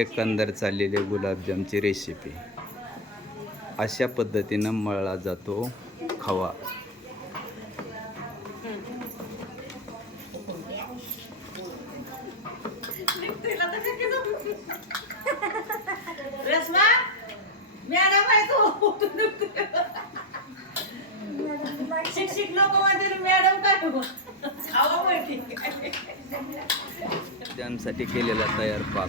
एकंदर चाललेली गुलाबजामची रेसिपी अशा पद्धतीनं मळला जातो खवा. शिक्षक लोक मॅडम काय माहिती. त्यांसाठी केलेला तयार पाक.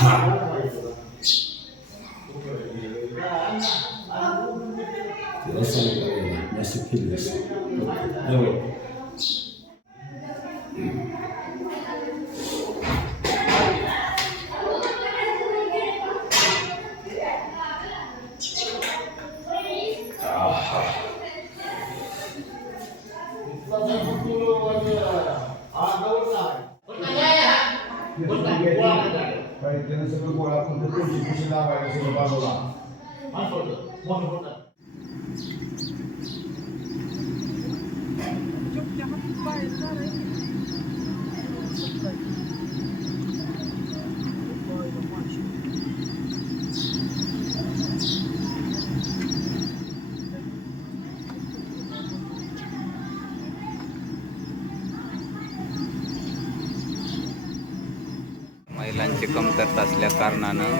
चालेल किती किती रुपये कोणाला बस हा तो आता प्रत्येक रूममध्ये असंच करून घ्या जा म्हणजे हा तिला सांगितलं मेसेज केली असेल एवढं त्यानं सगळं गोळा करून ते तुळशी पिशी लावायला सगळं बाजूला पाण्याची कमतरता असल्या कारणानं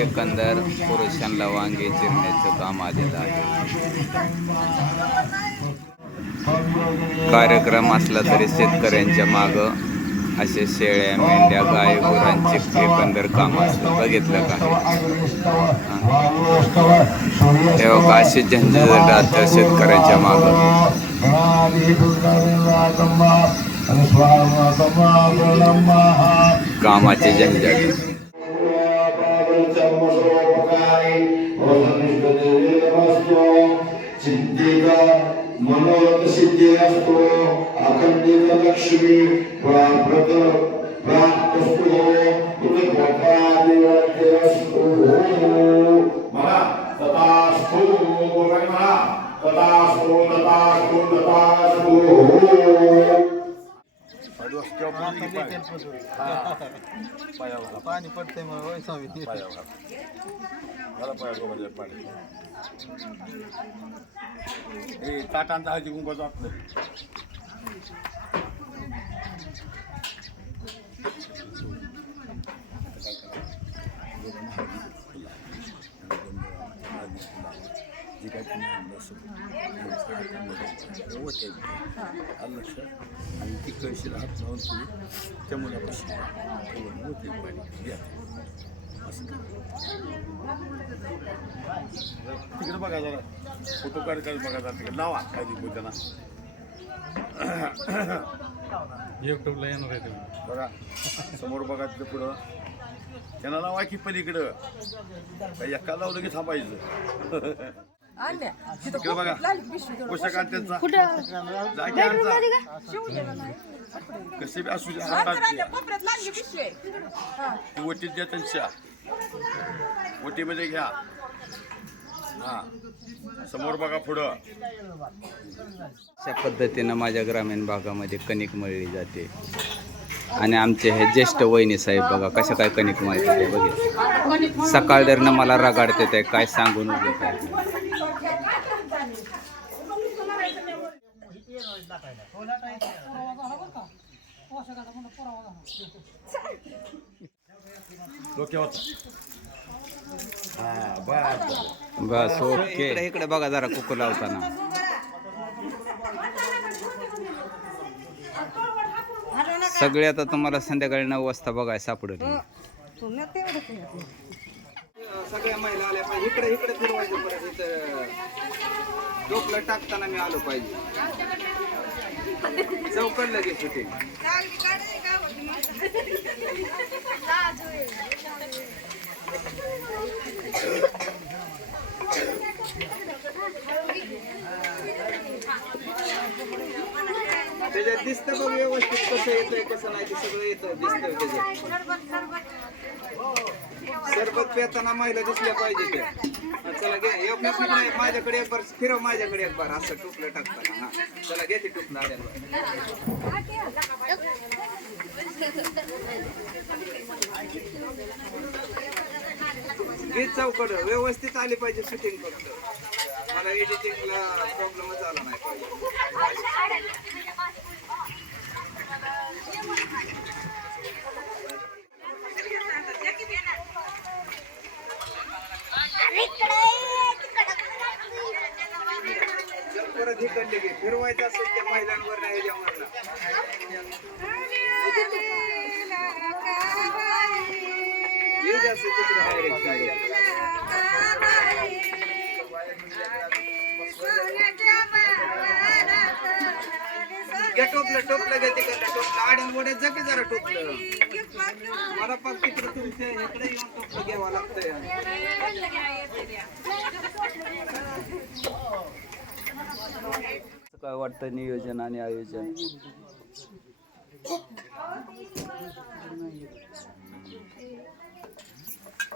एकंदर पुरुषांना वांगे चिरण्याचं काम आलेलं आहे. कार्यक्रम असला तरी शेतकऱ्यांच्या माग असे शेळ्या मेंढ्या गाय गुरांचे एकंदर काम असतं बघितलं का? तेव्हा का अशी झंझट राहतं शेतकऱ्यांच्या माग. कामाचे झंझट चिंतिका मनोरथ सिद्धी असतो अखंडित लक्ष्मी प्राप्त प्राप्तस्तु असतो मला तथास्तु बोलाय मला तथास्तु तथास्तु तथास्तु पाणी पडतंय मग स्वामी पाणी आलं लक्षात आणि ती कळशीला हात लावून तुम्ही त्या मुलापाशी होते पाणी द्या असं करा. तिकडे बघा जरा. फोटो काढ काढ बघा जरा तिकडे. लावा काय दिली त्यांना युट्यूबला येणार आहे तुम्ही. बघा. समोर बघा तिथं पुढं. त्यांना लावा की पलीकडं. काय एका लावलं की थांबायचं. कसे बी असू हातात घ्या. द्या त्यांच्या. हा. समोर बघा पुढं. अशा पद्धतीनं माझ्या ग्रामीण भागामध्ये कणिक मळली जाते. आणि आमचे हे ज्येष्ठ वहिनी साहेब बघा कशा काय कणिक मळतात ते बघितलं? सकाळ दरनं मला रगाडते ते काय हा बस बस ओके. इकडे इकडे बघा जरा कुकू लावताना. सगळे आता तुम्हाला संध्याकाळी नऊ वाजता बघाय सापडेल. सगळ्या महिला आल्या पाहिजे. इकडे इकडे फिरवायचं परत इथं. डोकलं टाकताना मी आलो पाहिजे. चौकड लगेच होते. त्याच्यात दिसतं बघ व्यवस्थित. कसं येतंय कसं नाही ते सगळं येतं दिसतं त्याचं सरबत पेताना महिला दिसल्या पाहिजे त्या. चला घे एक नाही माझ्याकडे एक बार फिरव माझ्याकडे एक बार असं टुपलं टाकताना. हा चला घे ते टुपलं आड्याला चौकड व्यवस्थित आली पाहिजे शूटिंग फक्त. मला एडिटिंगला प्रॉब्लेमच आला नाही. पाहिजे चल परत हे कंटे घे फिरवायचं असेल त्या महिलांवर नाही ह्याच्यावर येऊ द्या असं तिकडे. direct. घे टोपलं टोपलं घे तिकडलं टोपलं. आड्या गोड्यात जा की जरा टोपलं. मला पण तिकडे तुमच्या इकडे येऊन टोपलं घ्यावं लागतंय. काय वाटतं नियोजन आणि आयोजन?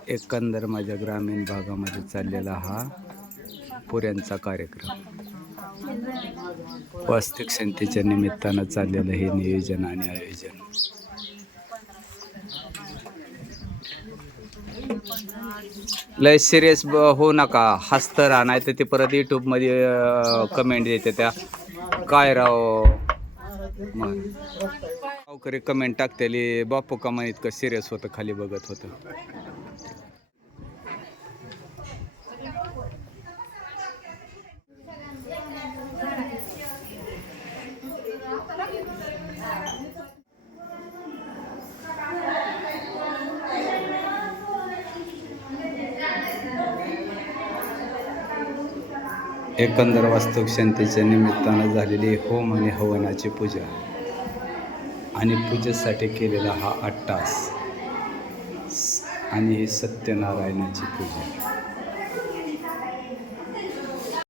एकंदर माझ्या ग्रामीण भागामध्ये चाललेला हा पुऱ्यांचा कार्यक्रम. वास्तविक शांतीच्या निमित्तानं चाललेलं हे नियोजन आणि आयोजन. लय सिरियस होऊ नका. हसतं राहा नाही तर ते परत यूट्यूबमध्ये कमेंट देते त्या काय राव? मग. गावकरी कमेंट टाकतेली बापू कमान इतकं सिरियस होतं खाली बघत होतं. एकंदर वास्तविक शांतीच्या निमित्तानं झालेली होम आणि हवनाची पूजा. आणि पूजेसाठी केलेला हा अट्टास. आणि ही सत्यनारायणाची पूजा.